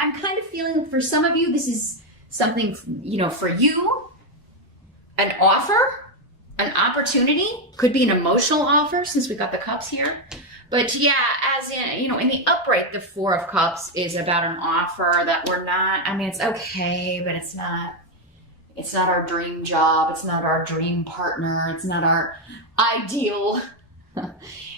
I'm kind of feeling for some of you, this is something, you know, for you, an offer, an opportunity, could be an emotional offer since we got the cups here. But yeah, as in, you know, in the upright, the Four of Cups is about an offer that we're not, I mean, it's okay, but it's not our dream job. It's not our dream partner. It's not our ideal,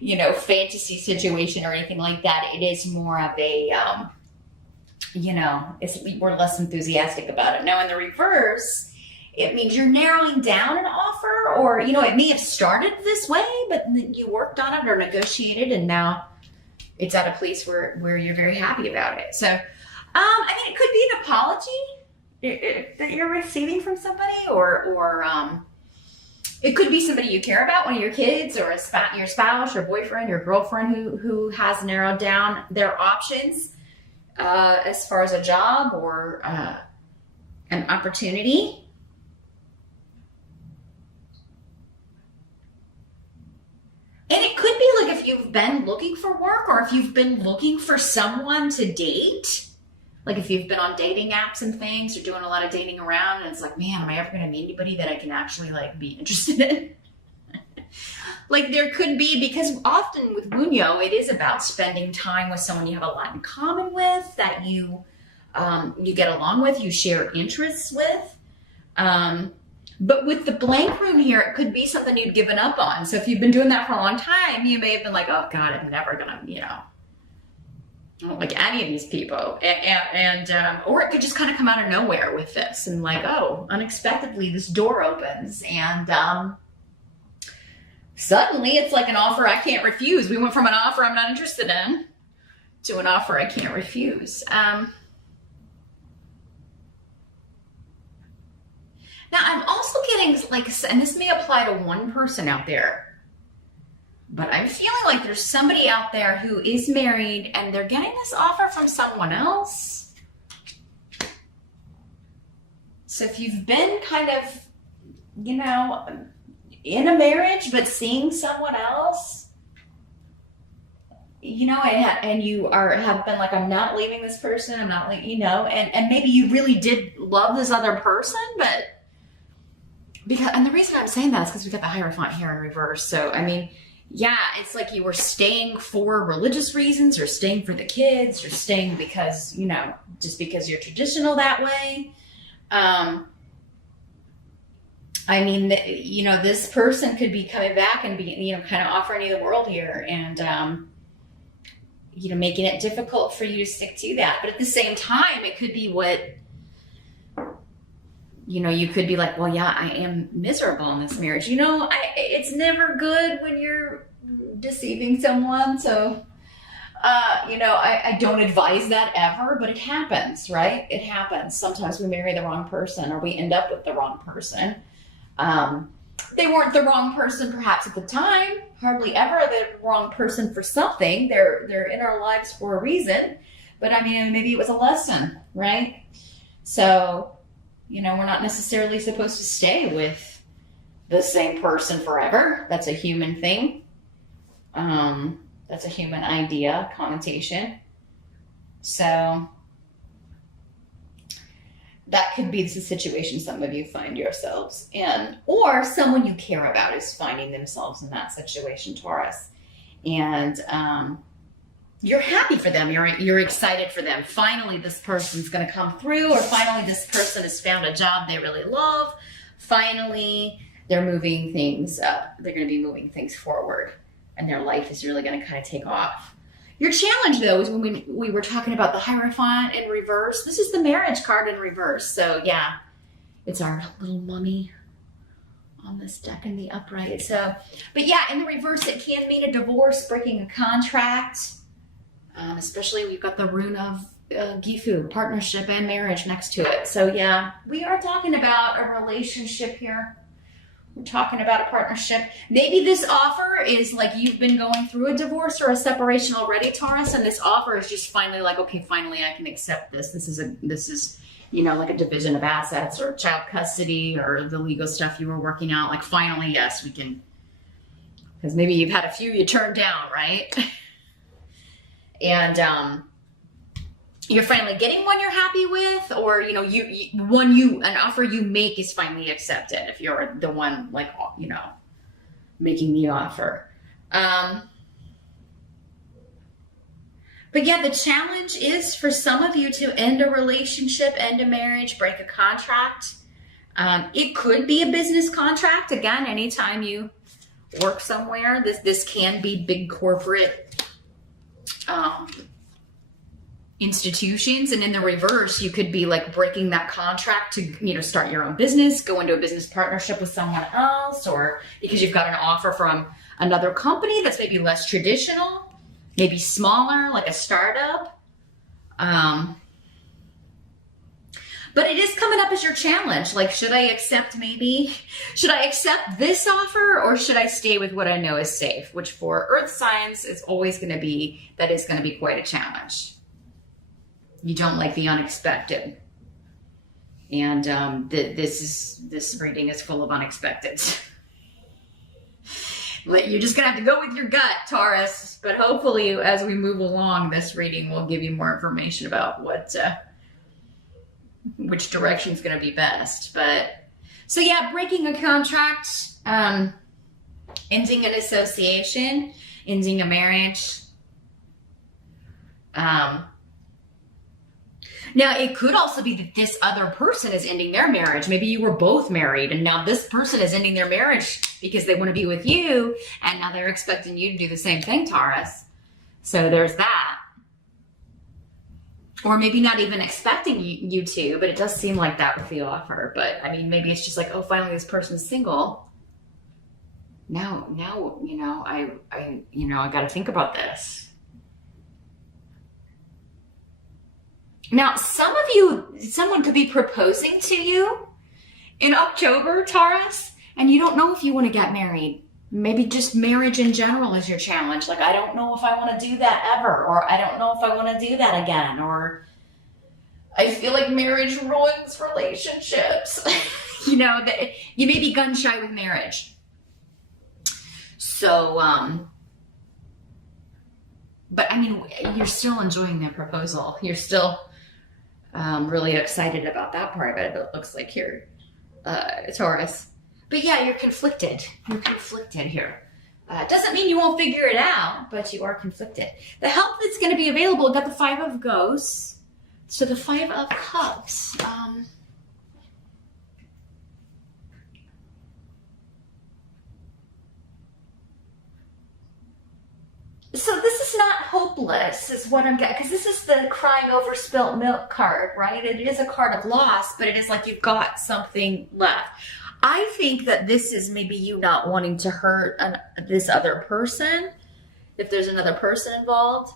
you know, fantasy situation or anything like that. It is more of a, you know, we're less enthusiastic about it. Now in the reverse, it means you're narrowing down an offer, or, you know, it may have started this way, but you worked on it or negotiated, and now it's at a place where you're very happy about it. So, I mean, it could be an apology that you're receiving from somebody, or it could be somebody you care about, one of your kids, or your spouse, your boyfriend, your girlfriend who has narrowed down their options as far as a job or an opportunity. And it could be like if you've been looking for work, or if you've been looking for someone to date, like if you've been on dating apps and things, or doing a lot of dating around, and it's like, man, am I ever going to meet anybody that I can actually like be interested in? Like there could be, because often with Wunyo, it is about spending time with someone you have a lot in common with, that you get along with, you share interests with. But with the blank rune here, it could be something you'd given up on. So if you've been doing that for a long time, you may have been like, oh God, I'm never gonna, you know, I don't like any of these people. Or it could just kind of come out of nowhere with this, and like, oh, unexpectedly this door opens, and suddenly it's like an offer I can't refuse. We went from an offer I'm not interested in to an offer I can't refuse. Now, I'm also getting, like, and this may apply to one person out there, but I'm feeling like there's somebody out there who is married and they're getting this offer from someone else. So if you've been kind of, you know, in a marriage but seeing someone else, you know, and you have been like, I'm not leaving this person, I'm not leaving, you know, and maybe you really did love this other person, but and the reason I'm saying that is because we got the Hierophant here in reverse. So, I mean, yeah, it's like you were staying for religious reasons, or staying for the kids, or staying because, you know, just because you're traditional that way. I mean, you know, this person could be coming back and be, you know, kind of offering you the world here, and, you know, making it difficult for you to stick to that. But at the same time, it could be what, you know, you could be like, well, yeah, I am miserable in this marriage. You know, it's never good when you're deceiving someone. So, you know, I don't advise that ever, but it happens, right? It happens. Sometimes we marry the wrong person, or we end up with the wrong person. They weren't the wrong person perhaps at the time, hardly ever the wrong person for something. They're in our lives for a reason, but I mean, maybe it was a lesson, right? So, you know, we're not necessarily supposed to stay with the same person forever. That's a human thing. That's a human idea, connotation. So that could be the situation some of you find yourselves in, or someone you care about is finding themselves in that situation, Taurus. And you're happy for them. You're excited for them. Finally, this person's going to come through, or finally this person has found a job they really love. Finally, they're moving things up. They're going to be moving things forward, and their life is really going to kind of take off. Your challenge, though, is when we were talking about the Hierophant in reverse. This is the marriage card in reverse. So, yeah, it's our little mummy on this deck in the upright. So, but yeah, in the reverse, it can mean a divorce, breaking a contract. Especially we've got the rune of Gifu, partnership and marriage next to it. So yeah, we are talking about a relationship here. We're talking about a partnership. Maybe this offer is like you've been going through a divorce or a separation already, Taurus, and this offer is just finally like, okay, finally I can accept this. This is, you know, like a division of assets or child custody or the legal stuff you were working out. Like finally, yes, we can, because maybe you've had a few you turned down, right? And you're finally getting one you're happy with, or an offer you make is finally accepted if you're the one, like, making the offer. But yeah, the challenge is for some of you to end a relationship, end a marriage, break a contract. It could be a business contract. Again, anytime you work somewhere, this can be big corporate institutions. And in the reverse, you could be like breaking that contract to, start your own business, go into a business partnership with someone else, or because you've got an offer from another company that's maybe less traditional, maybe smaller, like a startup. But it is coming up as your challenge. Like, should I accept this offer, or should I stay with what I know is safe? Which for earth signs is always going to be quite a challenge. You don't like the unexpected. And this reading is full of unexpecteds. You're just going to have to go with your gut, Taurus. But hopefully, as we move along, this reading will give you more information about which direction is going to be best. So yeah, breaking a contract, ending an association, ending a marriage. Now, it could also be that this other person is ending their marriage. Maybe you were both married, and now this person is ending their marriage because they want to be with you, and now they're expecting you to do the same thing, Taurus. So there's that. Or maybe not even expecting you to, but it does seem like that with the offer. But I mean, maybe it's just like, oh, finally this person's single. Now, I got to think about this. Now, someone could be proposing to you in October, Taurus, and you don't know if you want to get married. Maybe just marriage in general is your challenge. Like, I don't know if I want to do that ever, or I don't know if I want to do that again, or I feel like marriage ruins relationships. That you may be gun shy with marriage. So, but I mean, you're still enjoying the proposal. You're still really excited about that part of it. It looks like here, Taurus. But yeah, you're conflicted. You're conflicted here. Doesn't mean you won't figure it out, but you are conflicted. The help that's going to be available, got the Five of Ghosts. So the Five of Cups. So this is not hopeless, is what I'm getting, because this is the crying over spilt milk card, right? It is a card of loss, but it is like you've got something left. I think that this is maybe you not wanting to hurt this other person, if there's another person involved.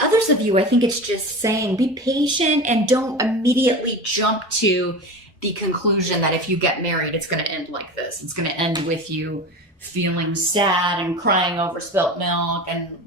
Others of you, I think it's just saying, be patient and don't immediately jump to the conclusion that if you get married, it's going to end like this. It's going to end with you feeling sad and crying over spilt milk and,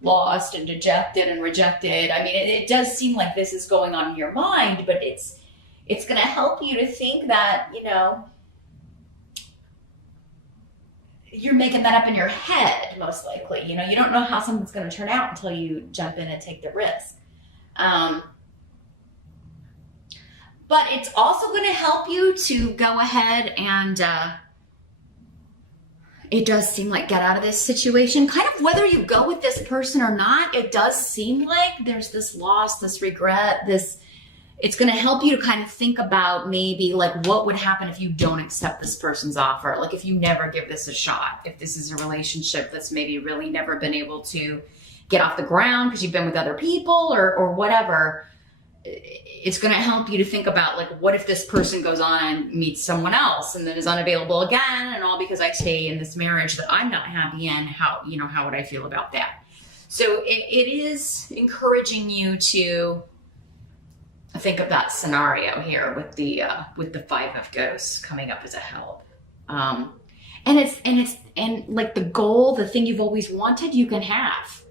lost and dejected and rejected. I mean, it does seem like this is going on in your mind, but it's going to help you to think that, you're making that up in your head, most likely. You don't know how something's going to turn out until you jump in and take the risk. But it's also going to help you to go ahead and it does seem like get out of this situation. Kind of whether you go with this person or not, it does seem like there's this loss, this regret, it's going to help you to kind of think about maybe like what would happen if you don't accept this person's offer. Like if you never give this a shot, if this is a relationship that's maybe really never been able to get off the ground because you've been with other people or whatever. It's going to help you to think about like, what if this person goes on and meets someone else and then is unavailable again, and all because I stay in this marriage that I'm not happy in. How would I feel about that? So it is encouraging you to think of that scenario here with the Five of Ghosts coming up as a help. And like the goal, the thing you've always wanted, you can have,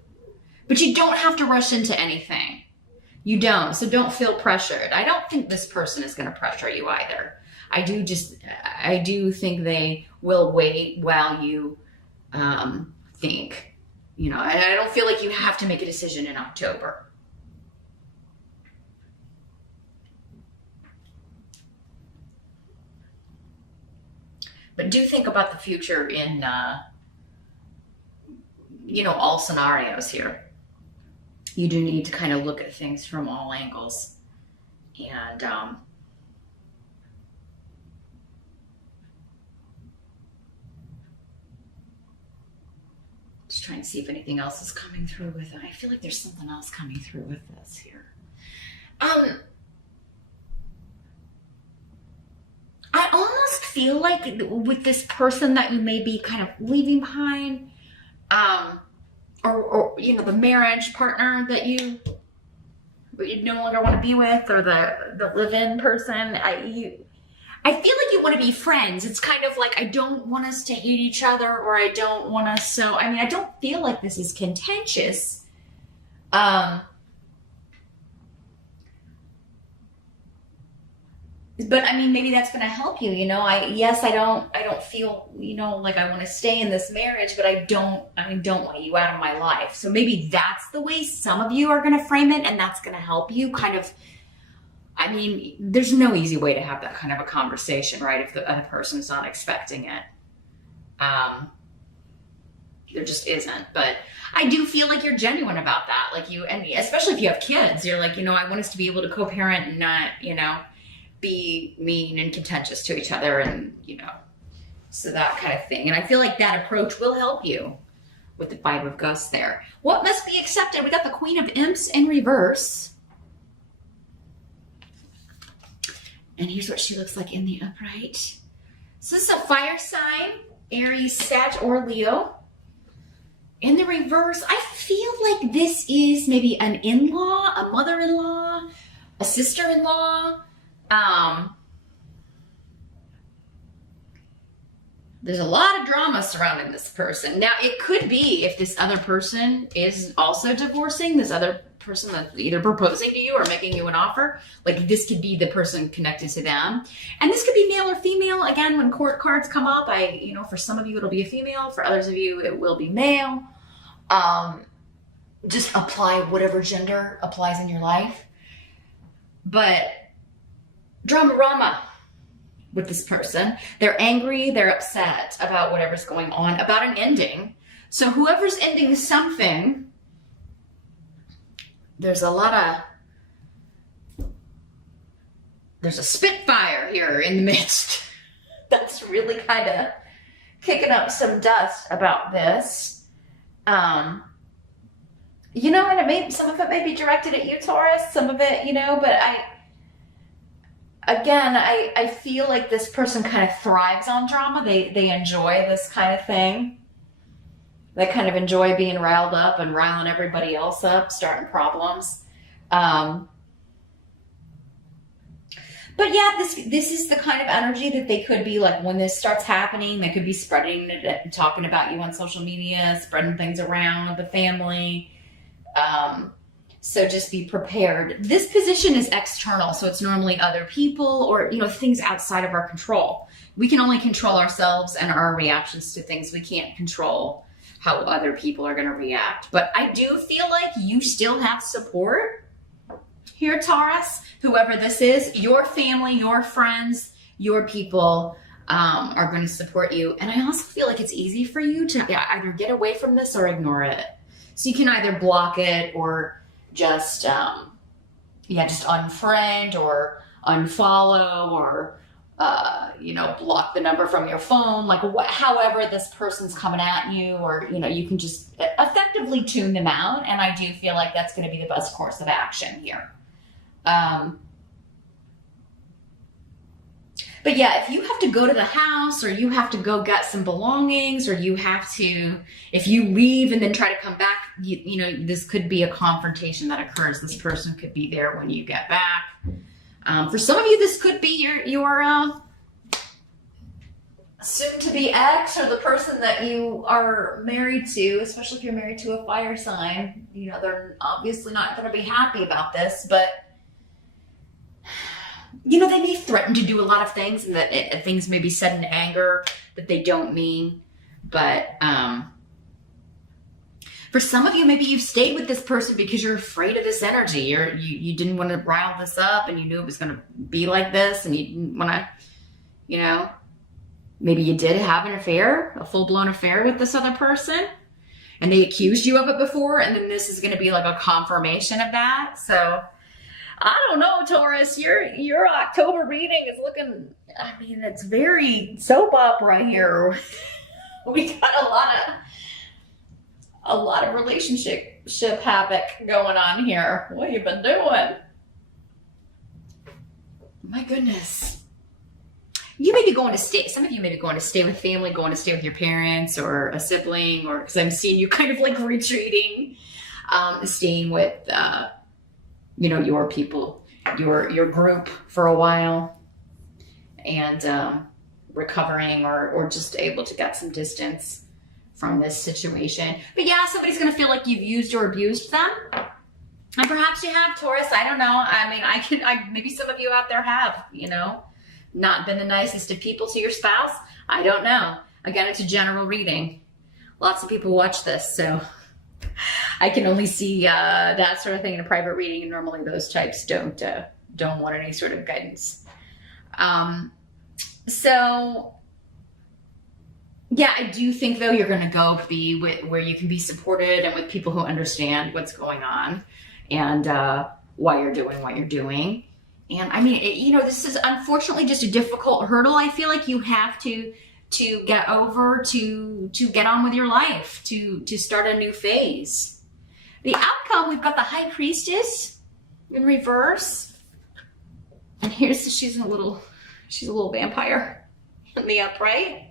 but you don't have to rush into anything. You don't. So don't feel pressured. I don't think this person is going to pressure you either. I do think they will wait while you think. You know, I don't feel like you have to make a decision in October. But do think about the future in, you know, all scenarios here. You do need to kind of look at things from all angles. And just trying to see if anything else is coming through with it. I feel like there's something else coming through with this here. I almost feel like with this person that you may be kind of leaving behind, or you know, the marriage partner that you no longer want to be with, or the live-in person, I feel like you want to be friends. It's kind of like, I don't want us to hate each other, or I don't want us, so, I mean, I don't feel like this is contentious. But I mean, maybe that's going to help you. You know, I don't feel, you know, like I want to stay in this marriage, but I don't want you out of my life. So maybe that's the way some of you are going to frame it, and that's going to help you kind of. I mean, there's no easy way to have that kind of a conversation, right? If the other person's not expecting it, there just isn't. But I do feel like you're genuine about that, like you, and especially if you have kids, you're like, you know, I want us to be able to co-parent and not, you know, be mean and contentious to each other, and you know, so that kind of thing. And I feel like that approach will help you with the Five of Ghosts there. What must be accepted? We got the Queen of Imps in reverse, and here's what she looks like in the upright. So this is a fire sign, Aries, Sag, or Leo. In the reverse, I feel like this is maybe an in-law, a mother-in-law, a sister-in-law. There's a lot of drama surrounding this person. Now, it could be, if this other person is also divorcing, this other person that's either proposing to you or making you an offer, like this could be the person connected to them. And this could be male or female. Again, when court cards come up, you know, for some of you, it'll be a female. For others of you, it will be male. Just apply whatever gender applies in your life. But drama with this person. They're angry, they're upset about whatever's going on, about an ending. So whoever's ending something, there's a spitfire here in the midst. That's really kind of kicking up some dust about this. You know, and some of it may be directed at you, Taurus, some of it, you know, but I feel like this person kind of thrives on drama. They enjoy this kind of thing. They kind of enjoy being riled up and riling everybody else up, starting problems. But yeah, this is the kind of energy that they could be like, when this starts happening, they could be spreading it, talking about you on social media, spreading things around the family. So just be prepared. This position is external, so it's normally other people or, you know, things outside of our control. We can only control ourselves and our reactions to things. We can't control how other people are going to react. But I do feel like you still have support here, Taurus. Whoever this is, your family, your friends, your people are going to support you. And I also feel like it's easy for you to either get away from this or ignore it. So you can either block it or just unfriend or unfollow or, you know, block the number from your phone, like however this person's coming at you, or, you know, you can just effectively tune them out. And I do feel like that's going to be the best course of action here. But yeah, if you have to go to the house, or you have to go get some belongings, or you have to, if you leave and then try to come back, you know, this could be a confrontation that occurs. This person could be there when you get back. For some of you, this could be your soon-to-be ex, or the person that you are married to, especially if you're married to a fire sign. You know, they're obviously not going to be happy about this, but you know, they may threaten to do a lot of things, and that things may be said in anger that they don't mean. But for some of you, maybe you've stayed with this person because you're afraid of this energy. You didn't want to rile this up, and you knew it was going to be like this, and you didn't want to, you know, maybe you did have an affair, a full-blown affair with this other person, and they accused you of it before, and then this is going to be like a confirmation of that. So I don't know, Taurus, your October reading is looking, I mean, it's very soap opera here. We got a lot of relationship havoc going on here. What have you been doing? My goodness. You may be going to stay, some of you may be going to stay with family, going to stay with your parents or a sibling, or because I'm seeing you kind of like retreating, staying with, you know, your people, your group for a while, and recovering or just able to get some distance from this situation. But yeah, somebody's going to feel like you've used or abused them. And perhaps you have, Taurus. I don't know. I mean, maybe some of you out there have, you know, not been the nicest of people to your spouse. I don't know. Again, it's a general reading. Lots of people watch this, so I can only see that sort of thing in a private reading, and normally those types don't want any sort of guidance. So yeah, I do think though you're going to go be where you can be supported and with people who understand what's going on and why you're doing what you're doing. And I mean, you know, this is unfortunately just a difficult hurdle. I feel like you have to get over, to get on with your life, to start a new phase. The outcome, we've got the High Priestess in reverse. And she's a little vampire in the upright.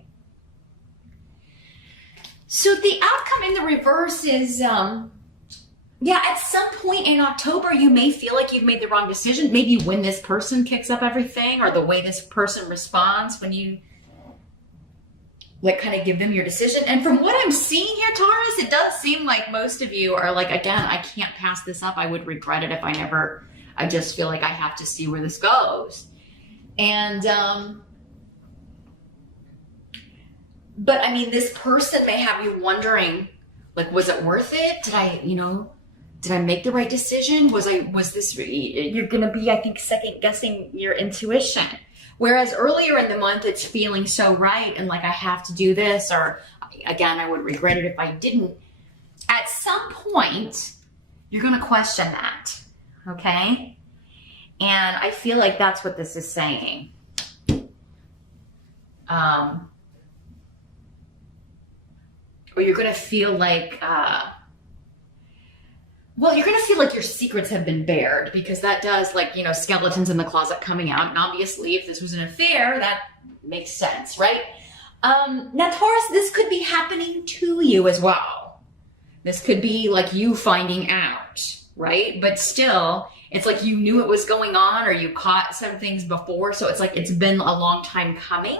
So the outcome in the reverse is, yeah, at some point in October, you may feel like you've made the wrong decision. Maybe when this person kicks up everything, or the way this person responds when you like kind of give them your decision. And from what I'm seeing here, Taurus, it does seem like most of you are like, again, I can't pass this up. I would regret it if I just feel like I have to see where this goes. And, but I mean, this person may have you wondering, like, was it worth it? Did I make the right decision? You're going to be, I think, second guessing your intuition. Whereas earlier in the month, it's feeling so right. And like, I have to do this, or again, I would regret it if I didn't. At some point, you're going to question that. Okay. And I feel like that's what this is saying. Or you're going to feel like, you're going to feel like your secrets have been bared, because that does, like, you know, skeletons in the closet coming out. And obviously, if this was an affair, that makes sense, right? Now, Taurus, this could be happening to you as well. This could be like you finding out, right? But still, it's like you knew it was going on, or you caught some things before. So it's like it's been a long time coming.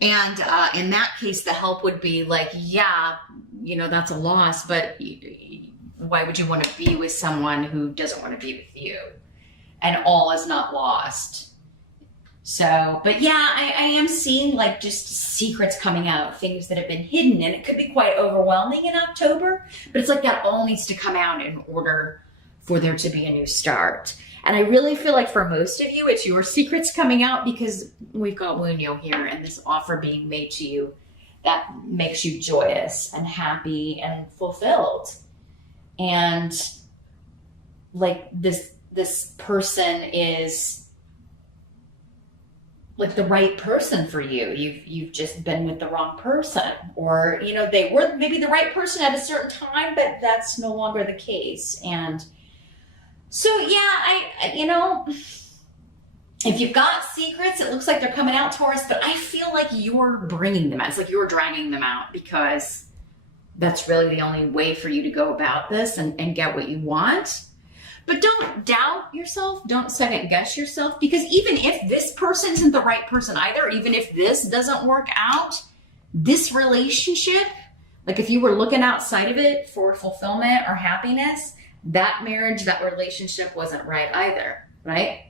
And in that case, the help would be like, yeah, you know, that's a loss, but why would you want to be with someone who doesn't want to be with you? And all is not lost. So, but yeah, I am seeing like just secrets coming out, things that have been hidden, and it could be quite overwhelming in October, but it's like that all needs to come out in order for there to be a new start. And I really feel like for most of you, it's your secrets coming out, because we've got Wunyo here and this offer being made to you that makes you joyous and happy and fulfilled. And like this person is like the right person for you. You've just been with the wrong person, or, you know, they were maybe the right person at a certain time, but that's no longer the case. And so, yeah, you know, if you've got secrets, it looks like they're coming out, Taurus, but I feel like you're bringing them out. It's like you're dragging them out, because that's really the only way for you to go about this and get what you want. But don't doubt yourself. Don't second guess yourself, because even if this person isn't the right person either, even if this doesn't work out, this relationship, like if you were looking outside of it for fulfillment or happiness, that marriage, that relationship wasn't right either, right?